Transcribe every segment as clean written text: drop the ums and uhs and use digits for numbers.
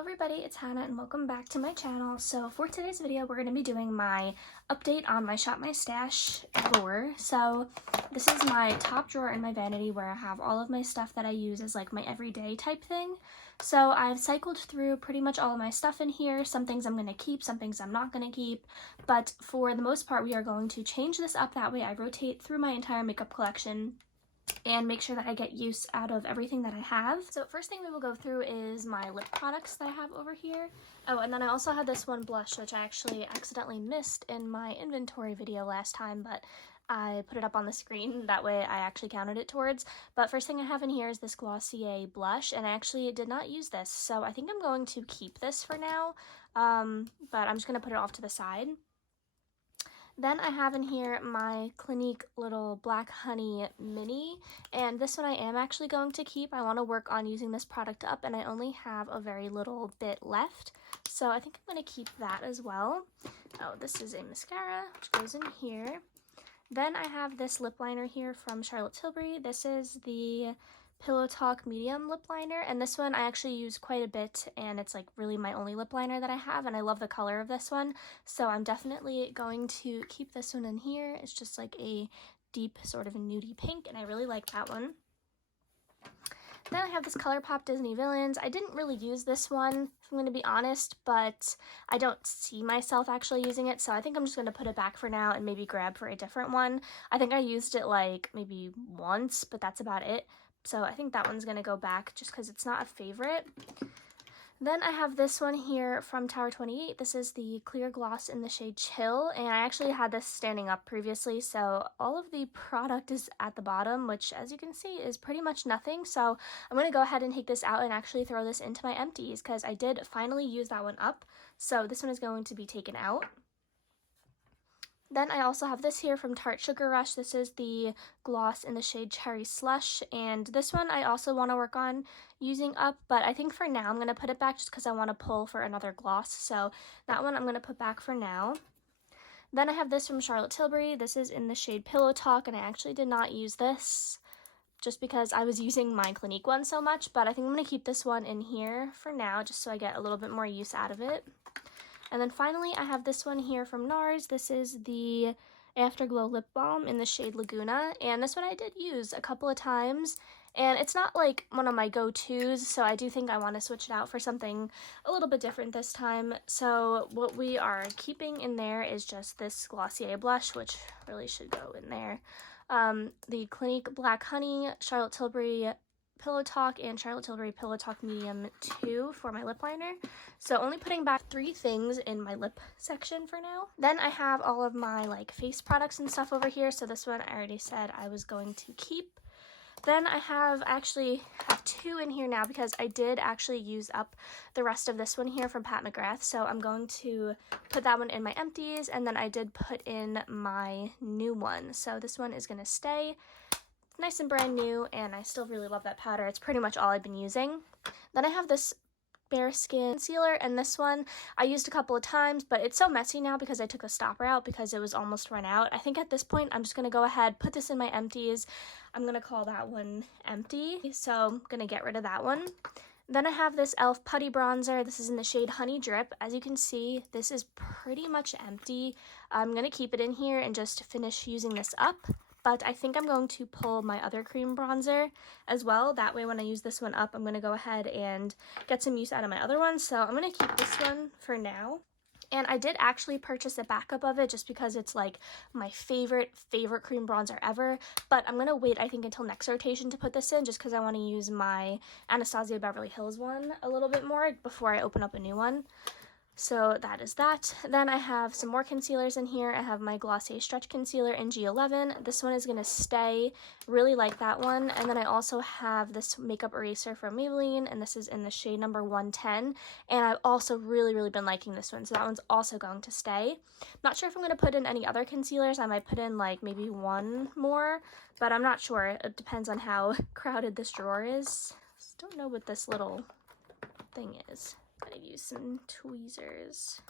everybody, it's Hannah and welcome back to my channel. So for today's video, we're going to be doing my update on my Shop My Stash drawer. So this is my top drawer in my vanity where I have all of my stuff that I use as like my everyday type thing. So I've cycled through pretty much all of my stuff in here. Some things I'm going to keep, some things I'm not going to keep. But for the most part, we are going to change this up. That way I rotate through my entire makeup collection and make sure that I get use out of everything that I have. So first thing we will go through is my lip products that I have over here. Oh, and then I also have this one blush, which I actually accidentally missed in my inventory video last time, but I put it up on the screen. That way I actually counted it towards. But first thing I have in here is this Glossier blush, and I actually did not use this. So I think I'm going to keep this for now, but I'm just going to put it off to the side. Then I have in here my Clinique little Black Honey Mini, and this one I am actually going to keep. I want to work on using this product up, and I only have a very little bit left, so I think I'm going to keep that as well. Oh, this is a mascara, which goes in here. Then I have this lip liner here from Charlotte Tilbury. This is the Pillow Talk Medium Lip Liner, and this one I actually use quite a bit, and it's like really my only lip liner that I have, and I love the color of this one, so I'm definitely going to keep this one in here. It's just like a deep sort of a nudie pink, and I really like that one. Then I have this ColourPop Disney Villains. I didn't really use this one, if I'm going to be honest, but I don't see myself actually using it, so I think I'm just going to put it back for now and maybe grab for a different one. I think I used it like maybe once, but that's about it. So I think that one's going to go back just because it's not a favorite. Then I have this one here from Tower 28. This is the clear gloss in the shade Chill, and I actually had this standing up previously, so all of the product is at the bottom, which as you can see is pretty much nothing. So I'm going to go ahead and take this out and actually throw this into my empties because I did finally use that one up. So this one is going to be taken out. Then I also have this here from Tarte Sugar Rush. This is the gloss in the shade Cherry Slush, and this one I also want to work on using up, but I think for now I'm going to put it back just because I want to pull for another gloss, so that one I'm going to put back for now. Then I have this from Charlotte Tilbury. This is in the shade Pillow Talk, and I actually did not use this just because I was using my Clinique one so much, but I think I'm going to keep this one in here for now just so I get a little bit more use out of it. And then finally, I have this one here from NARS. This is the Afterglow Lip Balm in the shade Laguna, and this one I did use a couple of times, and it's not like one of my go-tos, so I do think I want to switch it out for something a little bit different this time. So what we are keeping in there is just this Glossier blush, which really should go in there. The Clinique Black Honey, Charlotte Tilbury Pillow Talk, and Charlotte Tilbury Pillow Talk Medium 2 for my lip liner. So only putting back 3 things in my lip section for now. Then I have all of my like face products and stuff over here. So this one I already said I was going to keep. Then I actually have 2 in here now because I did actually use up the rest of this one here from Pat McGrath. So I'm going to put that one in my empties, and then I did put in my new one. So this one is going to stay nice and brand new, and I still really love that powder. It's pretty much all I've been using. Then I have this Bare Skin concealer, and this one I used a couple of times, but it's so messy now because I took a stopper out because it was almost run out. I think at this point I'm just going to go ahead, put this in my empties. I'm going to call that one empty, so I'm going to get rid of that one. Then I have this e.l.f. Putty Bronzer. This is in the shade Honey Drip. As you can see, this is pretty much empty. I'm going to keep it in here and just finish using this up. But I think I'm going to pull my other cream bronzer as well. That way when I use this one up, I'm going to go ahead and get some use out of my other one. So I'm going to keep this one for now. And I did actually purchase a backup of it just because it's like my favorite cream bronzer ever. But I'm going to wait, I think, until next rotation to put this in just because I want to use my Anastasia Beverly Hills one a little bit more before I open up a new one. So that is that. Then I have some more concealers in here. I have my Glossier Stretch Concealer in G11. This one is going to stay. Really like that one. And then I also have this makeup eraser from Maybelline, and this is in the shade number 110. And I've also really been liking this one, so that one's also going to stay. Not sure if I'm going to put in any other concealers. I might put in like maybe one more, but I'm not sure. It depends on how crowded this drawer is. Just don't know what this little thing is. Gotta use some tweezers.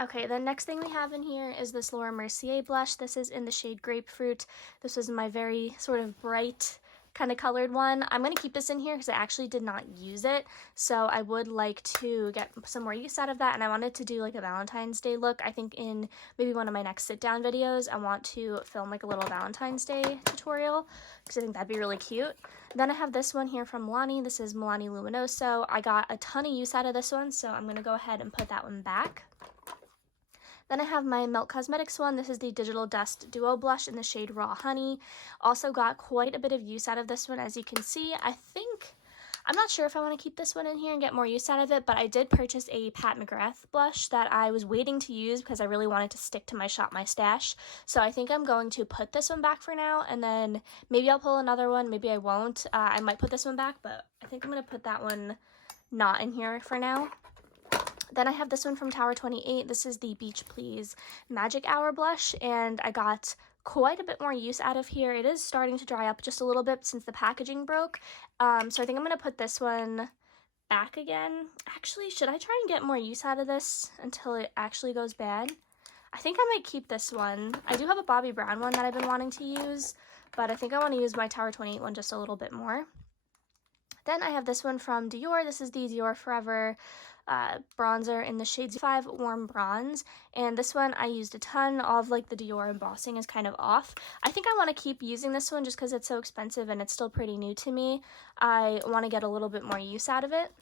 Okay, the next thing we have in here is this Laura Mercier blush. This is in the shade Grapefruit. This was my very sort of bright kind of colored one. I'm going to keep this in here because I actually did not use it, so I would like to get some more use out of that, and I wanted to do like a Valentine's Day look. I think in maybe one of my next sit down videos I want to film like a little Valentine's Day tutorial because I think that'd be really cute. Then I have this one here from Milani. This is Milani Luminoso. I got a ton of use out of this one, so I'm going to go ahead and put that one back. Then I have my Milk Cosmetics one. This is the Digital Dust Duo Blush in the shade Raw Honey. Also got quite a bit of use out of this one, as you can see. I'm not sure if I want to keep this one in here and get more use out of it, but I did purchase a Pat McGrath blush that I was waiting to use because I really wanted to stick to my Shop My Stash. So I think I'm going to put this one back for now, and then maybe I'll pull another one, maybe I won't. I might put this one back, but I think I'm going to put that one not in here for now. Then I have this one from Tower 28. This is the Beach Please Magic Hour blush, and I got quite a bit more use out of here. It is starting to dry up just a little bit since the packaging broke, so I think I'm going to put this one back again. Actually, should I try and get more use out of this until it actually goes bad? I think I might keep this one. I do have a Bobbi Brown one that I've been wanting to use, but I think I want to use my Tower 28 one just a little bit more. Then I have this one from Dior. This is the Dior Forever bronzer in the shade 5 Warm Bronze, and this one I used a ton. All of like the Dior embossing is kind of off. I think I want to keep using this one just because it's so expensive and it's still pretty new to me. I want to get a little bit more use out of it.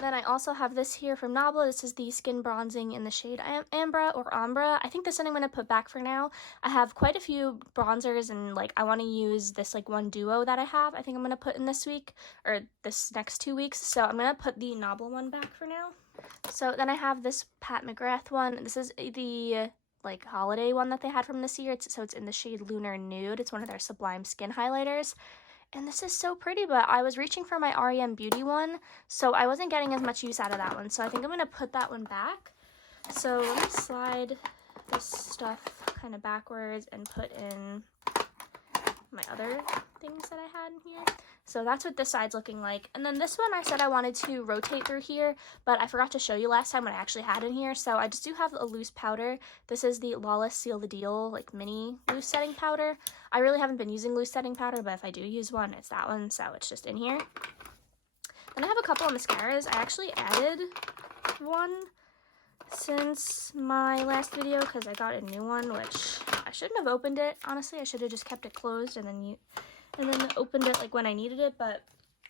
Then I also have this here from Nabla. This is the Skin Bronzing in the shade Ambra or Ombra. I think this one I'm going to put back for now. I have quite a few bronzers, and like I want to use this like one duo that I have. I think I'm going to put in this week or this next 2 weeks. So I'm going to put the Nabla one back for now. So then I have this Pat McGrath one. This is the like holiday one that they had from this year. So it's in the shade Lunar Nude. It's one of their Sublime Skin highlighters. And this is so pretty, but I was reaching for my REM Beauty one, so I wasn't getting as much use out of that one. So I think I'm going to put that one back. So let me slide this stuff kind of backwards and put in my other things that I had in here. So that's what this side's looking like. And then this one I said I wanted to rotate through here, but I forgot to show you last time what I actually had in here. So I just do have a loose powder. This is the Lawless Seal the Deal like mini loose setting powder. I really haven't been using loose setting powder, but if I do use one, it's that one. So it's just in here. Then I have a couple of mascaras. I actually added one since my last video because I got a new one, which I shouldn't have opened it. Honestly, I should have just kept it closed and then opened it like when I needed it, but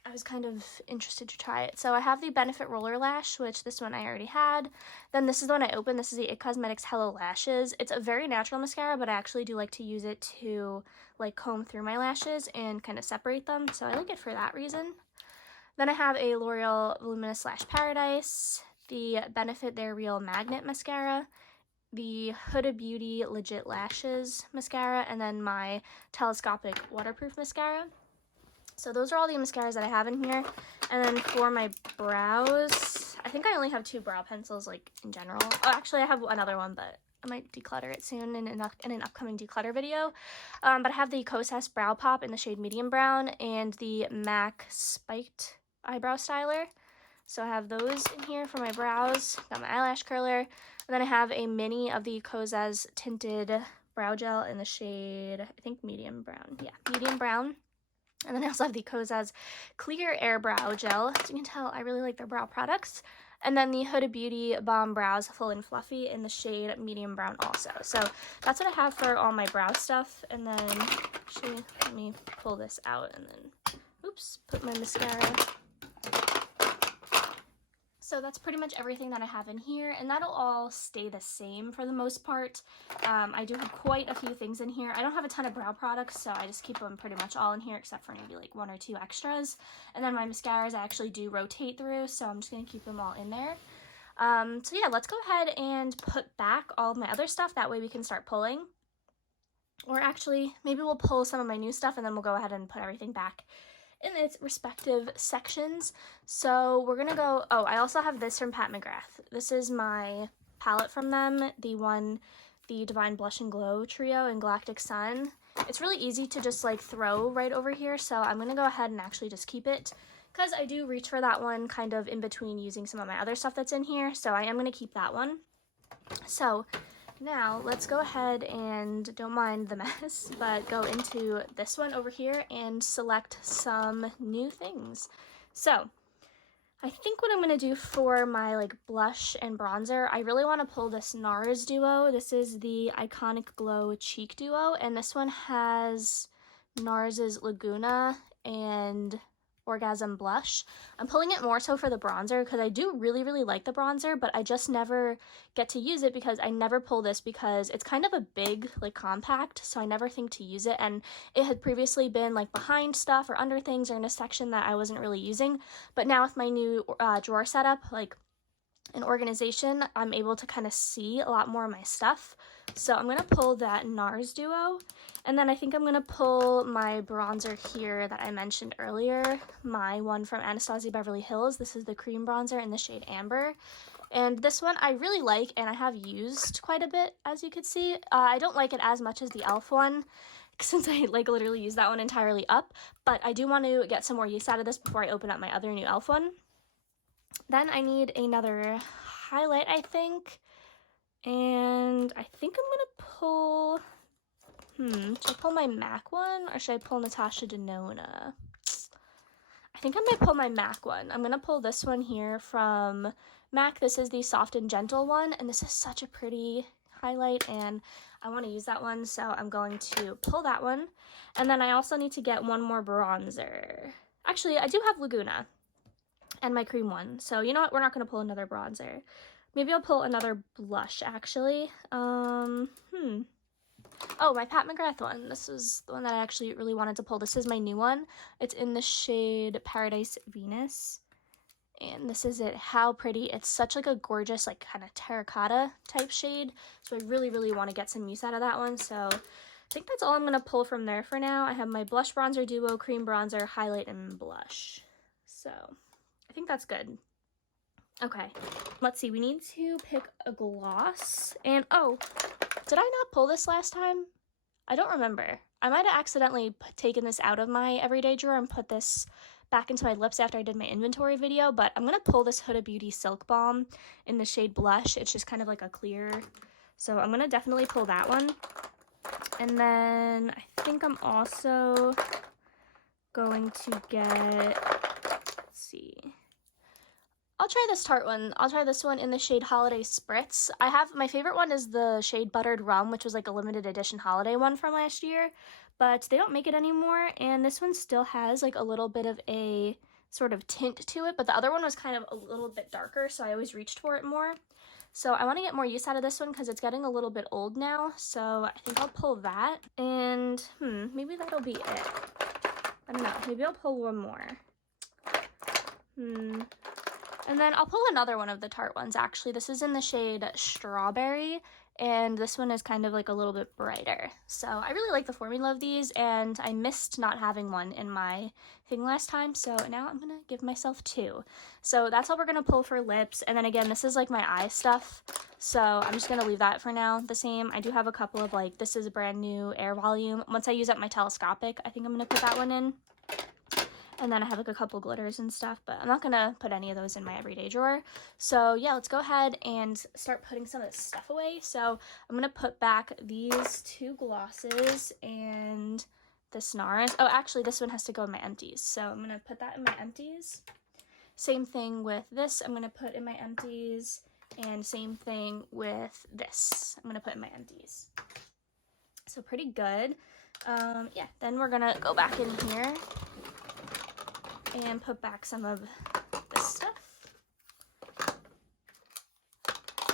I was kind of interested to try it. So I have the Benefit Roller Lash, which this one I already had. Then this is the one I opened. This is the IT Cosmetics Hello Lashes. It's a very natural mascara, but I actually do like to use it to like comb through my lashes and kind of separate them. So I like it for that reason. Then I have a L'Oreal Voluminous Lash Paradise, the Benefit They're Real Magnet Mascara, the Huda Beauty Legit Lashes Mascara, and then my Telescopic Waterproof Mascara. So those are all the mascaras that I have in here. And then for my brows, I think I only have 2 brow pencils like in general. Oh, actually I have another one, but I might declutter it soon in an upcoming declutter video. But I have the Kosas Brow Pop in the shade Medium Brown and the MAC Spiked Eyebrow Styler. So I have those in here for my brows. Got my eyelash curler. And then I have a mini of the Kosas Tinted Brow Gel in the shade, I think medium brown. Yeah, medium brown. And then I also have the Kosas Clear Air Brow Gel. As you can tell, I really like their brow products. And then the Huda Beauty Balm Brows Full and Fluffy in the shade medium brown also. So that's what I have for all my brow stuff. And then, actually, let me pull this out and then, oops, put my mascara. So that's pretty much everything that I have in here, and that'll all stay the same for the most part. I do have quite a few things in here. I don't have a ton of brow products, so I just keep them pretty much all in here except for maybe like 1 or 2 extras. And then my mascaras I actually do rotate through, so I'm just going to keep them all in there. So yeah, let's go ahead and put back all of my other stuff. That way we can start pulling. Or actually, maybe we'll pull some of my new stuff and then we'll go ahead and put everything back in its respective sections. So we're gonna go, oh, I also have this from Pat McGrath. This is my palette from them, the Divine Blush and Glow Trio in Galactic Sun. It's really easy to just like throw right over here, so I'm gonna go ahead and actually just keep it because I do reach for that one kind of in between using some of my other stuff that's in here, so I am gonna keep that one. So Now let's go ahead and, don't mind the mess, but go into this one over here and select some new things. So I think what I'm going to do for my like blush and bronzer, I really want to pull this NARS duo. This is the Iconic Glow Cheek Duo, and this one has NARS's Laguna and Orgasm Blush. I'm pulling it more so for the bronzer because I do really like the bronzer, but I just never get to use it because I never pull this because it's kind of a big, like, compact, so I never think to use it, and it had previously been like behind stuff or under things or in a section that I wasn't really using, but now with my new drawer setup, like an organization, I'm able to kind of see a lot more of my stuff. So I'm going to pull that NARS duo, and then I think I'm going to pull my bronzer here that I mentioned earlier, my one from Anastasia Beverly Hills. This is the cream bronzer in the shade Amber, and this one I really like and I have used quite a bit, as you could see. I don't like it as much as the e.l.f. one, since I like literally use that one entirely up, but I do want to get some more use out of this before I open up my other new e.l.f. one. Then I need another highlight, I think, and I think I'm gonna pull, should I pull my MAC one, or should I pull Natasha Denona? I think I might pull my MAC one. I'm gonna pull this one here from MAC. This is the Soft and Gentle one, and this is such a pretty highlight, and I want to use that one, so I'm going to pull that one. And then I also need to get one more bronzer. Actually, I do have Laguna and my cream one, so you know what, we're not going to pull another bronzer. Maybe I'll pull another blush, actually. Oh, my Pat McGrath one. This is the one that I actually really wanted to pull. This is my new one. It's in the shade Paradise Venus, and this is it. How pretty. It's such like a gorgeous, like, kind of terracotta type shade, so I really want to get some use out of that one. So I think that's all I'm going to pull from there for now. I have my blush bronzer duo, cream bronzer, highlight, and blush. So I think that's good. Okay, let's see. We need to pick a gloss. And oh, did I not pull this last time? I don't remember. I might have accidentally taken this out of my everyday drawer and put this back into my lips after I did my inventory video, but I'm going to pull this Huda Beauty Silk Balm in the shade Blush. It's just kind of like a clear, so I'm going to definitely pull that one. And then I think I'm also going to get, let's see, I'll try this Tarte one. I'll try this one in the shade Holiday Spritz. My favorite one is the shade Buttered Rum, which was like a limited edition holiday one from last year, but they don't make it anymore, and this one still has like a little bit of a sort of tint to it, but the other one was kind of a little bit darker, so I always reached for it more. So I want to get more use out of this one because it's getting a little bit old now, so I think I'll pull that, and maybe that'll be it. I don't know, maybe I'll pull one more. And then I'll pull another one of the Tarte ones, actually. This is in the shade Strawberry, and this one is kind of like a little bit brighter. So I really like the formula of these, and I missed not having one in my thing last time, so now I'm gonna give myself two. So that's all we're gonna pull for lips, and then again, this is like my eye stuff, so I'm just gonna leave that for now the same. I do have a couple of, like, this is a brand new Air Volume. Once I use up my telescopic, I think I'm gonna put that one in. And then I have like a couple glitters and stuff, but I'm not gonna put any of those in my everyday drawer. So yeah, let's go ahead and start putting some of this stuff away. So I'm gonna put back these two glosses and this NARS. Oh, actually this one has to go in my empties. So I'm gonna put that in my empties. Same thing with this, I'm gonna put in my empties. And same thing with this, I'm gonna put in my empties. So pretty good. Yeah, then we're gonna go back in here and put back some of this stuff.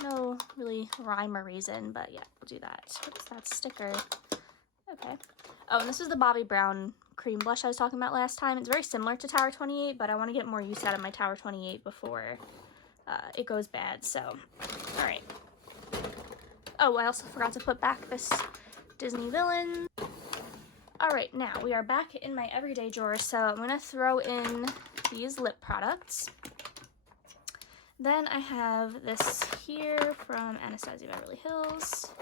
No really rhyme or reason, but yeah, we'll do that. What is that sticker? Okay. Oh, and this is the Bobbi Brown cream blush I was talking about last time. It's very similar to Tower 28, but I want to get more use out of my Tower 28 before it goes bad, so, alright. Oh, I also forgot to put back this Disney Villain. Alright, now we are back in my everyday drawer, so I'm going to throw in these lip products. Then I have this here from Anastasia Beverly Hills.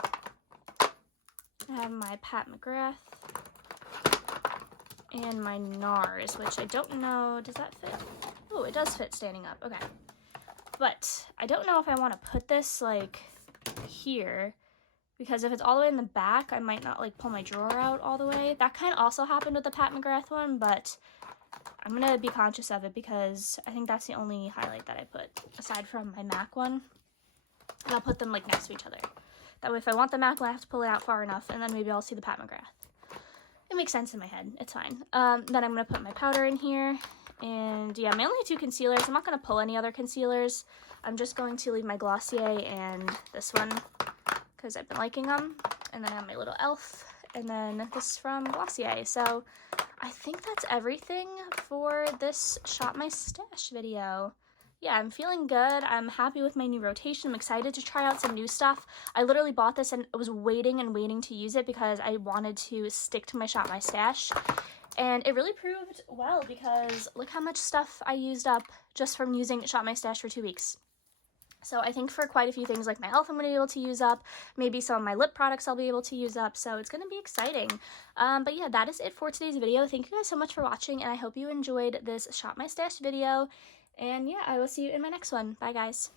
I have my Pat McGrath and my NARS, which I don't know, does that fit? Oh, it does fit standing up, okay. But I don't know if I want to put this, like, here, because if it's all the way in the back, I might not like pull my drawer out all the way. That kind of also happened with the Pat McGrath one, but I'm gonna be conscious of it because I think that's the only highlight that I put aside from my MAC one. And I'll put them like next to each other. That way if I want the MAC one, I have to pull it out far enough, and then maybe I'll see the Pat McGrath. It makes sense in my head. It's fine. Then I'm gonna put my powder in here. And yeah, my only two concealers. I'm not gonna pull any other concealers. I'm just going to leave my Glossier and this one because I've been liking them. And then I have my little e.l.f. and then this from Glossier. So I think that's everything for this Shop My Stash video. Yeah, I'm feeling good. I'm happy with my new rotation. I'm excited to try out some new stuff. I literally bought this and was waiting and waiting to use it because I wanted to stick to my Shop My Stash. And it really proved well because look how much stuff I used up just from using Shop My Stash for 2 weeks. So I think for quite a few things like my e.l.f. I'm going to be able to use up. Maybe some of my lip products I'll be able to use up. So it's going to be exciting. But yeah, that is it for today's video. Thank you guys so much for watching. And I hope you enjoyed this Shop My Stash video. And yeah, I will see you in my next one. Bye guys.